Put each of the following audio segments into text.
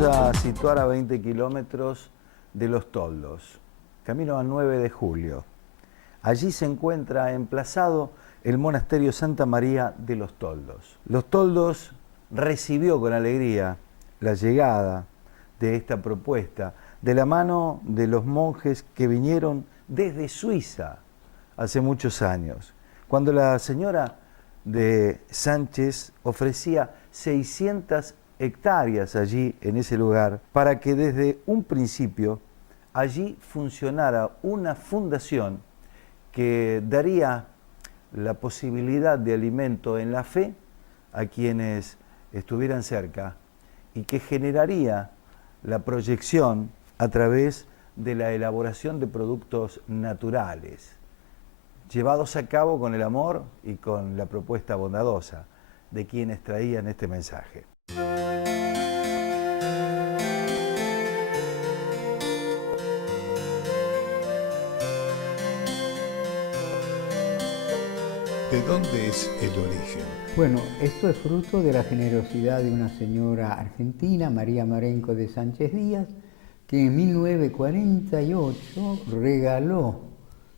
vamos a situar a 20 kilómetros de Los Toldos, camino al 9 de julio. Allí se encuentra emplazado el monasterio Santa María de Los Toldos. Los Toldos recibió con alegría la llegada de esta propuesta de la mano de los monjes que vinieron desde Suiza hace muchos años, cuando la señora de Sánchez ofrecía 600 hectáreas allí en ese lugar para que desde un principio allí funcionara una fundación que daría la posibilidad de alimento en la fe a quienes estuvieran cerca y que generaría la proyección a través de la elaboración de productos naturales, llevados a cabo con el amor y con la propuesta bondadosa de quienes traían este mensaje. ¿De dónde es el origen? Bueno, esto es fruto de la generosidad de una señora argentina, María Marenco de Sánchez Díaz, que en 1948 regaló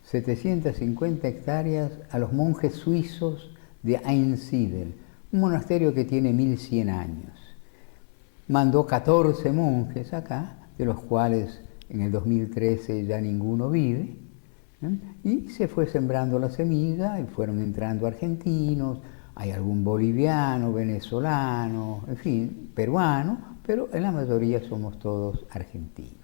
750 hectáreas a los monjes suizos de Einsiedeln, un monasterio que tiene 1100 años. Mandó 14 monjes acá, de los cuales en el 2013 ya ninguno vive, y se fue sembrando la semilla y fueron entrando argentinos, hay algún boliviano, venezolano, en fin, peruano, pero en la mayoría somos todos argentinos.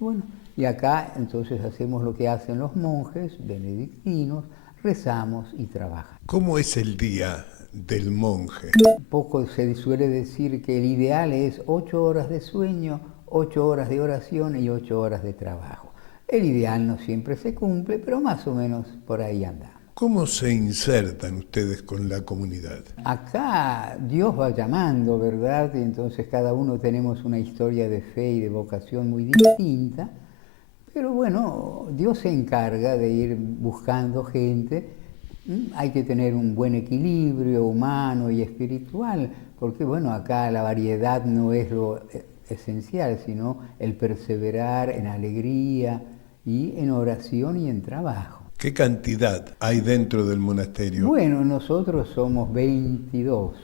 Bueno, y acá entonces hacemos lo que hacen los monjes benedictinos, rezamos y trabajamos. ¿Cómo es el día del monje? Poco se suele decir que el ideal es 8 horas de sueño, 8 horas de oración y 8 horas de trabajo. El ideal no siempre se cumple, pero más o menos por ahí andamos. ¿Cómo se insertan ustedes con la comunidad? Acá Dios va llamando, ¿verdad? Y entonces cada uno tenemos una historia de fe y de vocación muy distinta, pero bueno, Dios se encarga de ir buscando gente. Hay que tener un buen equilibrio humano y espiritual, porque bueno, acá la variedad no es lo esencial, sino el perseverar en alegría y en oración y en trabajo. ¿Qué cantidad hay dentro del monasterio? Bueno, nosotros somos 22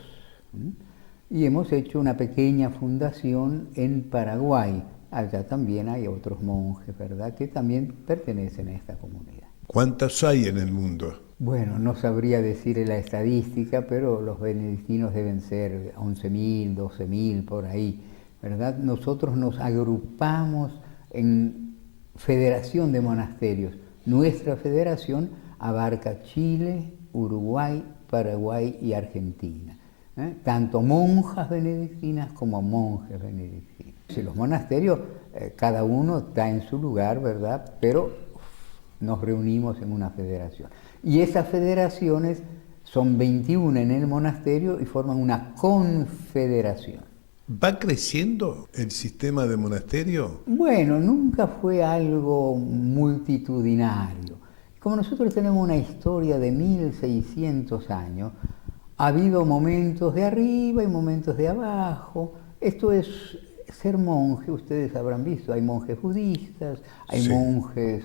y hemos hecho una pequeña fundación en Paraguay. Allá también hay otros monjes, ¿verdad?, que también pertenecen a esta comunidad. ¿Cuántos hay en el mundo? Bueno, no sabría decir la estadística, pero los benedictinos deben ser 11.000, 12.000 por ahí, ¿verdad? Nosotros nos agrupamos en Federación de Monasterios. Nuestra federación abarca Chile, Uruguay, Paraguay y Argentina. Tanto monjas benedictinas como monjes benedictinos. Si los monasterios, cada uno está en su lugar, ¿verdad? Pero nos reunimos en una federación. Y esas federaciones son 21 en el monasterio y forman una confederación. ¿Va creciendo el sistema de monasterio? Bueno, nunca fue algo multitudinario. Como nosotros tenemos una historia de 1600 años, ha habido momentos de arriba y momentos de abajo. Esto es ser monje, ustedes habrán visto, hay monjes budistas, hay Sí. monjes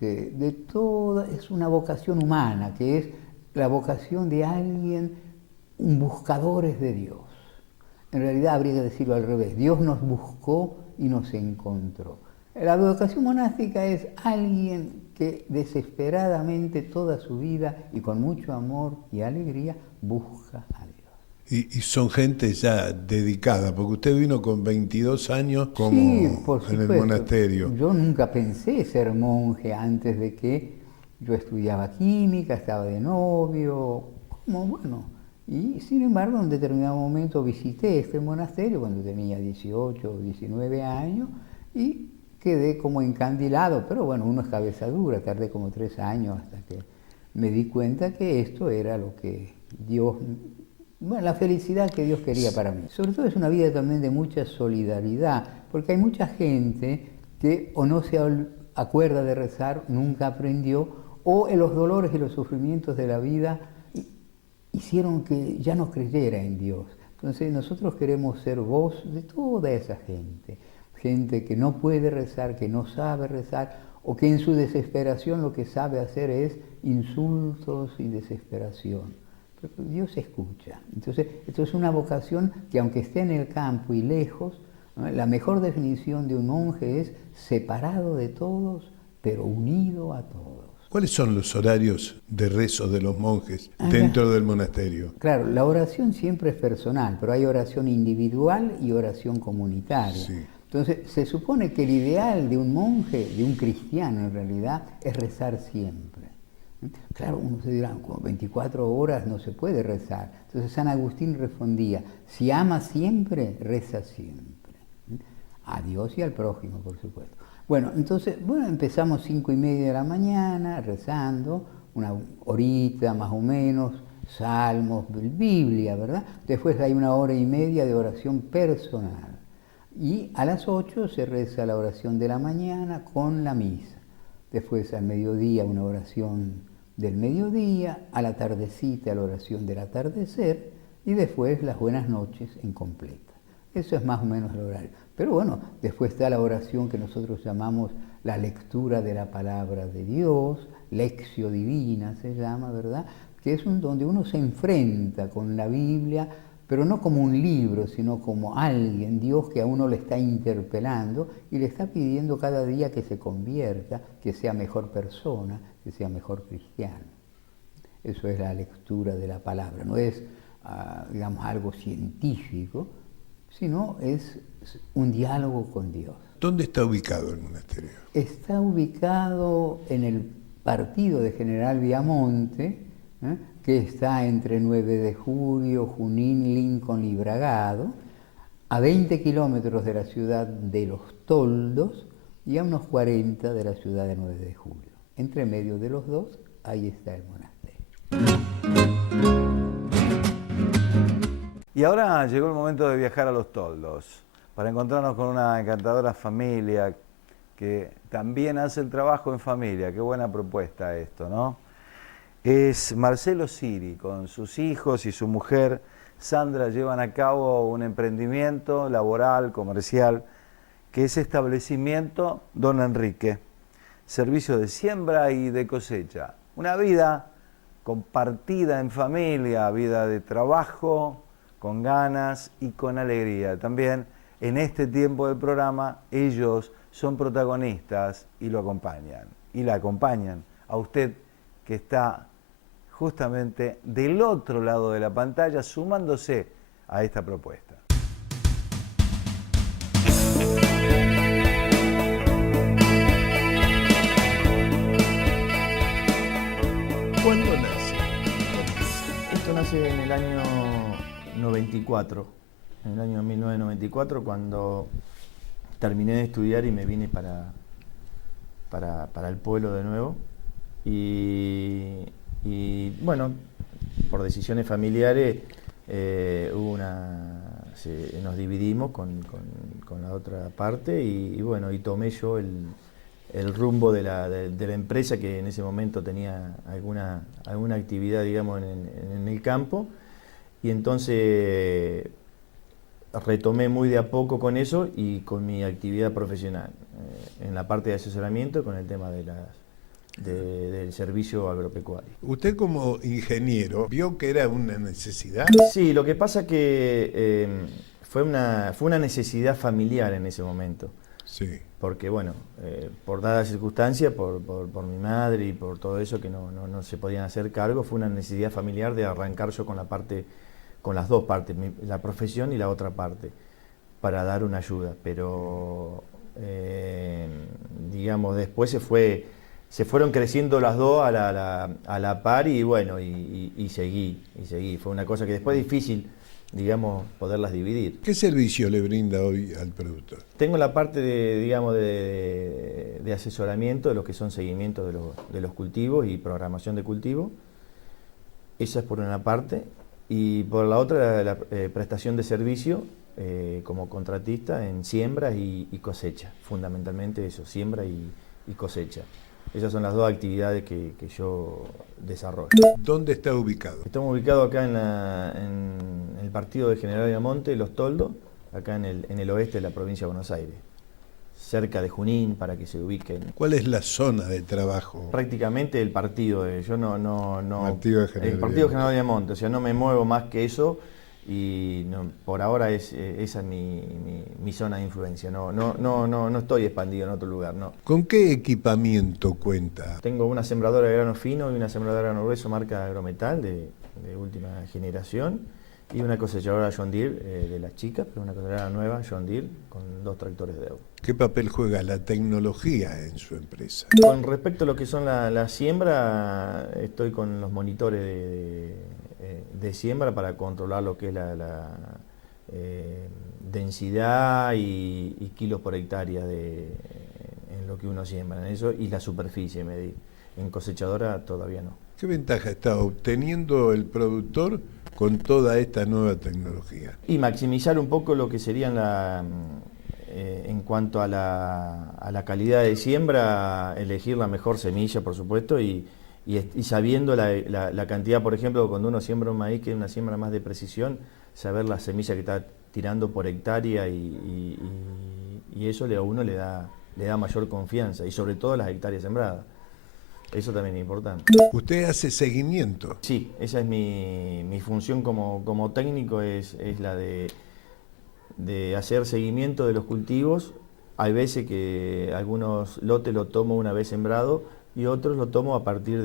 de toda, es una vocación humana, que es la vocación de alguien, un buscadores de Dios. En realidad habría que decirlo al revés, Dios nos buscó y nos encontró. La vocación monástica es alguien que desesperadamente toda su vida y con mucho amor y alegría busca a Dios. Y son gente ya dedicada, porque usted vino con 22 años como Sí, por en el supuesto. monasterio. Yo nunca pensé ser monje antes de que yo estudiaba química, estaba de novio, como bueno. Y sin embargo, en un determinado momento visité este monasterio cuando tenía 18 o 19 años y quedé como encandilado, pero bueno, uno es cabeza dura, tardé como 3 años hasta que me di cuenta que esto era lo que Dios, bueno, la felicidad que Dios quería para mí. Sobre todo es una vida también de mucha solidaridad, porque hay mucha gente que o no se acuerda de rezar, nunca aprendió, o en los dolores y los sufrimientos de la vida hicieron que ya no creyera en Dios. Entonces nosotros queremos ser voz de toda esa gente, gente que no puede rezar, que no sabe rezar, o que en su desesperación lo que sabe hacer es insultos y desesperación. Pero Dios escucha. Entonces, esto es una vocación que aunque esté en el campo y lejos, ¿no? La mejor definición de un monje es separado de todos, pero unido a todos. ¿Cuáles son los horarios de rezo de los monjes dentro del monasterio? Claro, la oración siempre es personal, pero hay oración individual y oración comunitaria. Sí. Entonces, se supone que el ideal de un monje, de un cristiano en realidad, es rezar siempre. Claro, uno se dirá, con 24 horas no se puede rezar. Entonces San Agustín respondía, si ama siempre, reza siempre. A Dios y al prójimo, por supuesto. Bueno, entonces, empezamos 5:30 de la mañana rezando, una horita más o menos, salmos, Biblia, ¿verdad? Después hay 1 hora y media de oración personal. Y a las 8 se reza la oración de la mañana con la misa. Después al mediodía una oración del mediodía, a la tardecita la oración del atardecer y después las buenas noches en completa. Eso es más o menos el horario. Pero bueno, después está la oración que nosotros llamamos la lectura de la palabra de Dios, Lectio Divina se llama, ¿verdad? Que es donde uno se enfrenta con la Biblia, pero no como un libro, sino como alguien, Dios que a uno le está interpelando y le está pidiendo cada día que se convierta, que sea mejor persona, que sea mejor cristiano. Eso es la lectura de la palabra, no es, digamos, algo científico, sino es un diálogo con Dios. ¿Dónde está ubicado el monasterio? Está ubicado en el partido de General Viamonte, que está entre 9 de Julio, Junín, Lincoln y Bragado, a 20 kilómetros de la ciudad de Los Toldos y a unos 40 de la ciudad de 9 de Julio. Entre medio de los dos, ahí está el monasterio. Y ahora llegó el momento de viajar a Los Toldos, para encontrarnos con una encantadora familia que también hace el trabajo en familia. Qué buena propuesta esto, ¿no? Es Marcelo Siri, con sus hijos y su mujer Sandra llevan a cabo un emprendimiento laboral, comercial, que es Establecimiento Don Enrique, servicio de siembra y de cosecha. Una vida compartida en familia, vida de trabajo, con ganas y con alegría. También en este tiempo del programa ellos son protagonistas y lo acompañan. Y la acompañan a usted que está justamente del otro lado de la pantalla sumándose a esta propuesta. ¿Cuándo nace? Esto nace en el año 94, en el año 1994, cuando terminé de estudiar y me vine para el pueblo de nuevo. Y bueno, por decisiones familiares nos dividimos con la otra parte y bueno, y tomé yo el rumbo de la empresa, que en ese momento tenía alguna actividad, digamos, en el campo, y entonces retomé muy de a poco con eso y con mi actividad profesional en la parte de asesoramiento con el tema del servicio agropecuario. Usted como ingeniero vio que era una necesidad. Sí, lo que pasa que fue una necesidad familiar en ese momento. Sí. Porque bueno, por dadas circunstancias, por mi madre y por todo eso que no se podían hacer cargo, fue una necesidad familiar de arrancar yo con las dos partes, la profesión y la otra parte, para dar una ayuda. Pero digamos, después se fueron creciendo las dos a la par y bueno, y seguí. Fue una cosa que después es difícil, digamos, poderlas dividir. ¿Qué servicio le brinda hoy al productor? Tengo la parte de asesoramiento de lo que son seguimientos de los cultivos y programación de cultivo. Esa es por una parte. Y por la otra, la prestación de servicio como contratista en siembra y cosecha. Fundamentalmente eso, siembra y cosecha. Esas son las dos actividades que yo desarrollo. ¿Dónde está ubicado? Estamos ubicados acá en el partido de General Ayamonte, Los Toldos, acá en el oeste de la provincia de Buenos Aires, cerca de Junín, para que se ubiquen. ¿Cuál es la zona de trabajo? Prácticamente el partido, yo no Partido de General el partido de General Ayamonte, o sea, no me muevo más que eso y por ahora esa es mi zona de influencia. No estoy expandido en otro lugar, no. ¿Con qué equipamiento cuenta? Tengo una sembradora de grano fino y una sembradora de grano grueso marca Agrometal de última generación y una cosechadora John Deere de las chicas, pero una cosechadora nueva John Deere con 2 tractores de Evo. ¿Qué papel juega la tecnología en su empresa? Con respecto a lo que son la siembra, estoy con los monitores de siembra para controlar lo que es la densidad y kilos por hectárea en lo que uno siembra, en eso, y la superficie medir. En cosechadora todavía no. ¿Qué ventaja está obteniendo el productor con toda esta nueva tecnología? Y maximizar un poco lo que serían en cuanto a la calidad de siembra, elegir la mejor semilla, por supuesto, y sabiendo la cantidad, por ejemplo, cuando uno siembra un maíz, que es una siembra más de precisión, saber la semilla que está tirando por hectárea y eso a uno le da mayor confianza, y sobre todo las hectáreas sembradas. Eso también es importante. ¿Usted hace seguimiento? Sí, esa es mi función como técnico, es la de hacer seguimiento de los cultivos. Hay veces que algunos lotes lo tomo una vez sembrado y otros lo tomo a partir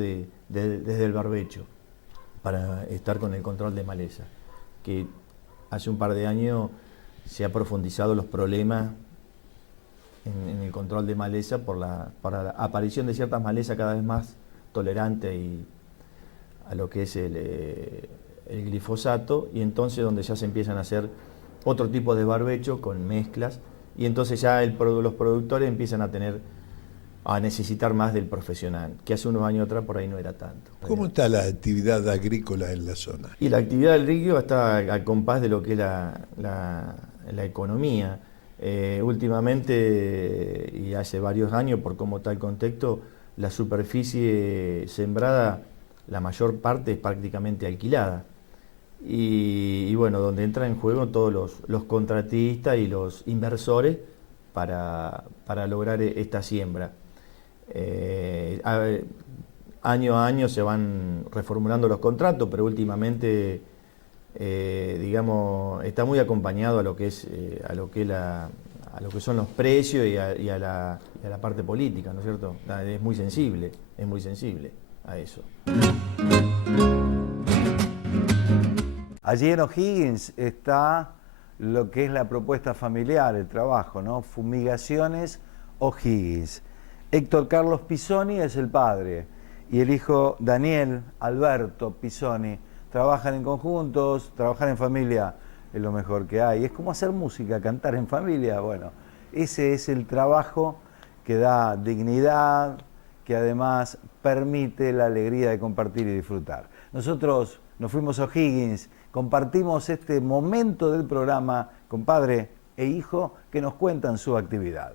desde el barbecho, para estar con el control de maleza, que hace un par de años se ha profundizado los problemas en el control de maleza por la aparición de ciertas malezas cada vez más tolerantes a lo que es el glifosato, y entonces donde ya se empiezan a hacer otro tipo de barbecho con mezclas, y entonces ya los productores empiezan a necesitar más del profesional, que hace unos años atrás por ahí no era tanto. ¿Cómo está la actividad agrícola en la zona? Y la actividad del río está al compás de lo que es la economía. Últimamente, y hace varios años, por cómo está el contexto, la superficie sembrada, la mayor parte es prácticamente alquilada. Y bueno, donde entran en juego todos los contratistas y los inversores para lograr esta siembra. Año a año se van reformulando los contratos, pero últimamente digamos, está muy acompañado a lo que es a lo que son los precios y a la parte política, ¿no es cierto? Es muy sensible a eso. Allí en O'Higgins está lo que es la propuesta familiar, el trabajo, ¿no? Fumigaciones O'Higgins. Héctor Carlos Pisoni es el padre y el hijo Daniel Alberto Pisoni. Trabajan en conjuntos, trabajar en familia es lo mejor que hay. Es como hacer música, cantar en familia. Bueno, ese es el trabajo que da dignidad, que además permite la alegría de compartir y disfrutar. Nosotros nos fuimos a O'Higgins, compartimos este momento del programa con padre e hijo que nos cuentan su actividad.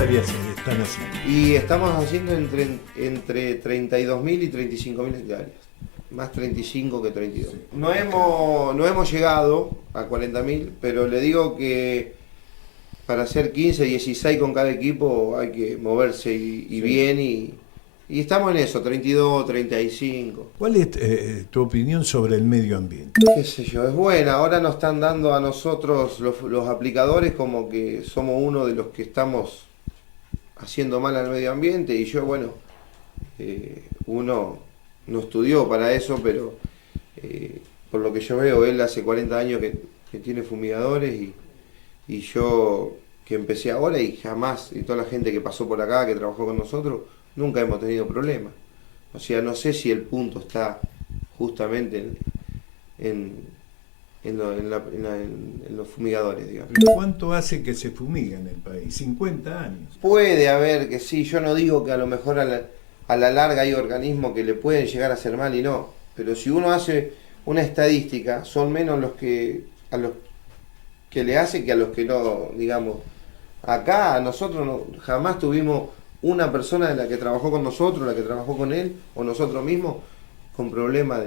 Están haciendo. Y estamos haciendo entre 32.000 y 35.000 hectáreas, más 35 que 32. No hemos llegado a 40.000, pero le digo que para hacer 15, 16 con cada equipo hay que moverse y Sí. bien, y estamos en eso, 32, 35. ¿Cuál es tu opinión sobre el medio ambiente? Qué sé yo, es buena. Ahora nos están dando a nosotros los aplicadores como que somos uno de los que estamos haciendo mal al medio ambiente, y yo, bueno, uno no estudió para eso, pero por lo que yo veo, él hace 40 años que tiene fumigadores, y yo que empecé ahora, y jamás, y toda la gente que pasó por acá, que trabajó con nosotros, nunca hemos tenido problemas. O sea, no sé si el punto está justamente en los fumigadores, digamos. ¿Cuánto hace que se fumiga en el país? 50 años. Puede haber que sí, yo no digo que a lo mejor a la larga hay organismos que le pueden llegar a hacer mal y no, pero si uno hace una estadística, son menos a los que le hace que a los que no, digamos. Acá nosotros jamás tuvimos una persona de la que trabajó con nosotros, la que trabajó con él, o nosotros mismos, con problemas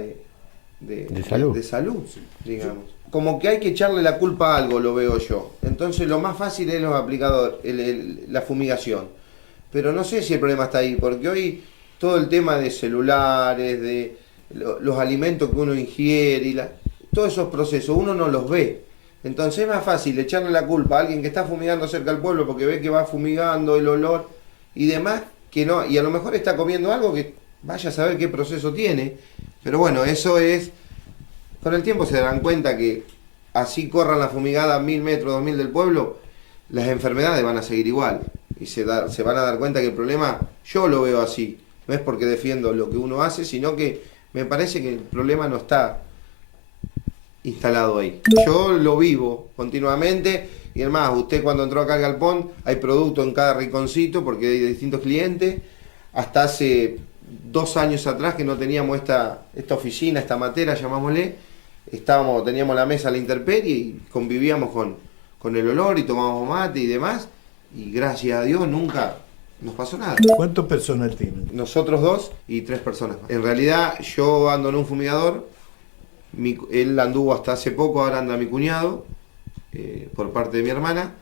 De salud. de salud, digamos. Como que hay que echarle la culpa a algo, lo veo yo. Entonces lo más fácil es los aplicadores, la fumigación. Pero no sé si el problema está ahí, porque hoy todo el tema de celulares, de los alimentos que uno ingiere, todos esos procesos uno no los ve. Entonces es más fácil echarle la culpa a alguien que está fumigando cerca del pueblo porque ve que va fumigando el olor y demás, que no, y a lo mejor está comiendo algo que vaya a saber qué proceso tiene. Pero bueno, eso es... Con el tiempo se darán cuenta que así corran la fumigada a 1000 metros, 2000 del pueblo, las enfermedades van a seguir igual. Y se van a dar cuenta que el problema, yo lo veo así. No es porque defiendo lo que uno hace, sino que me parece que el problema no está instalado ahí. Yo lo vivo continuamente y además, usted cuando entró acá al galpón, hay producto en cada rinconcito porque hay distintos clientes. Hasta hace 2 años atrás que no teníamos esta oficina, esta matera, llamámosle, teníamos la mesa a la intemperie y convivíamos con el olor y tomábamos mate y demás, y gracias a Dios nunca nos pasó nada. ¿Cuánto personal tienen? Nosotros 2 y 3 personas más. En realidad yo ando en un fumigador, él anduvo hasta hace poco, ahora anda mi cuñado, por parte de mi hermana,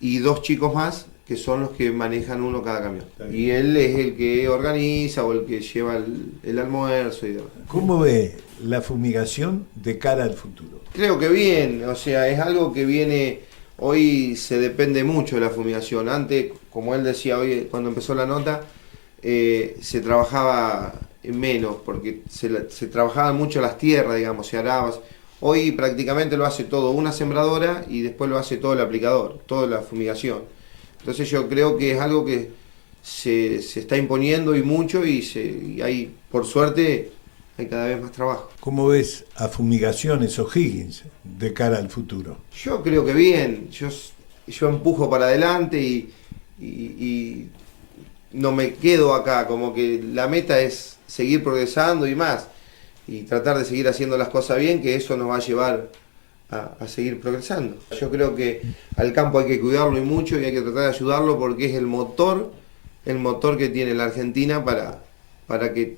y 2 chicos más que son los que manejan uno cada camión. Y él es el que organiza o el que lleva el almuerzo y demás. ¿Cómo ve la fumigación de cara al futuro? Creo que bien, o sea, es algo que viene, hoy se depende mucho de la fumigación. Antes, como él decía hoy cuando empezó la nota, se trabajaba menos, porque se trabajaban mucho las tierras, digamos, se araba. Hoy prácticamente lo hace todo una sembradora y después lo hace todo el aplicador, toda la fumigación. Entonces yo creo que es algo que se está imponiendo y mucho y hay, por suerte, hay cada vez más trabajo. ¿Cómo ves a Fumigaciones O'Higgins de cara al futuro? Yo creo que bien, yo empujo para adelante y no me quedo acá, como que la meta es seguir progresando y más, y tratar de seguir haciendo las cosas bien, que eso nos va a llevar a seguir progresando. Yo creo que al campo hay que cuidarlo y mucho y hay que tratar de ayudarlo porque es el motor que tiene la Argentina para que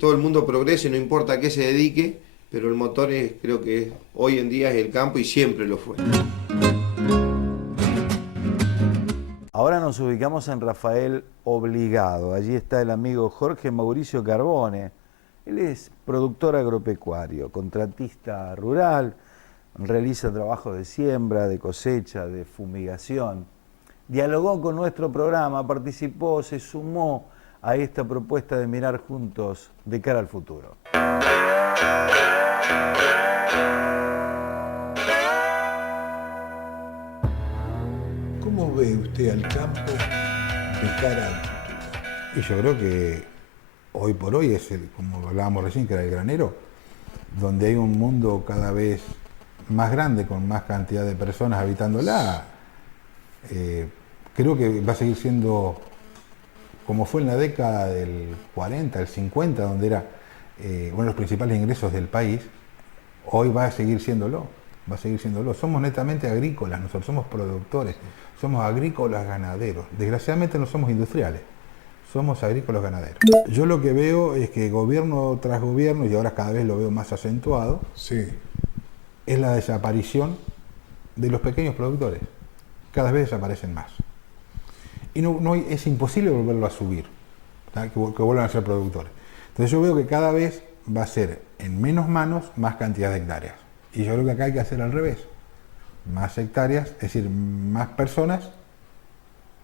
todo el mundo progrese, no importa a qué se dedique, pero el motor creo que hoy en día es el campo y siempre lo fue. Ahora nos ubicamos en Rafael Obligado. Allí está el amigo Jorge Mauricio Carbone. Él es productor agropecuario, contratista rural, realiza trabajos de siembra, de cosecha, de fumigación. Dialogó con nuestro programa, participó, se sumó a esta propuesta de mirar juntos de cara al futuro. ¿Cómo ve usted al campo de cara al futuro? Y yo creo que hoy por hoy es, como hablábamos recién, que era el granero, donde hay un mundo cada vez más grande, con más cantidad de personas habitándola. Creo que va a seguir siendo como fue en la década del 40, el 50, donde era uno de los principales ingresos del país. Hoy va a seguir siéndolo, Somos netamente agrícolas, nosotros somos productores, somos agrícolas ganaderos. Desgraciadamente no somos industriales. Somos agrícolas ganaderos. Yo lo que veo es que gobierno tras gobierno, y ahora cada vez lo veo más acentuado, Sí. es la desaparición de los pequeños productores. Cada vez desaparecen más. Y es imposible volverlo a subir, ¿tá? que vuelvan a ser productores. Entonces yo veo que cada vez va a ser en menos manos más cantidad de hectáreas. Y yo creo que acá hay que hacer al revés. Más hectáreas, es decir, más personas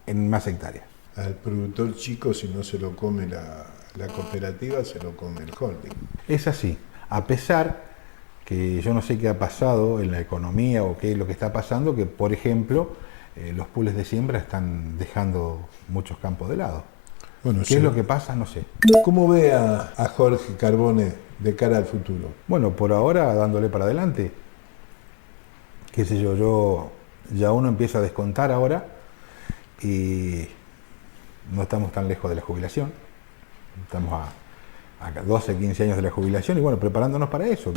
en más hectáreas. Al productor chico, si no se lo come la cooperativa, se lo come el holding. Es así, a pesar que yo no sé qué ha pasado en la economía o qué es lo que está pasando, que por ejemplo los pools de siembra están dejando muchos campos de lado. Bueno, ¿Qué es lo que pasa? No sé. ¿Cómo ve a Jorge Carbone de cara al futuro? Bueno, por ahora dándole para adelante. Qué sé yo, ya uno empieza a descontar ahora y no estamos tan lejos de la jubilación. Estamos a 12, 15 años de la jubilación y bueno, preparándonos para eso.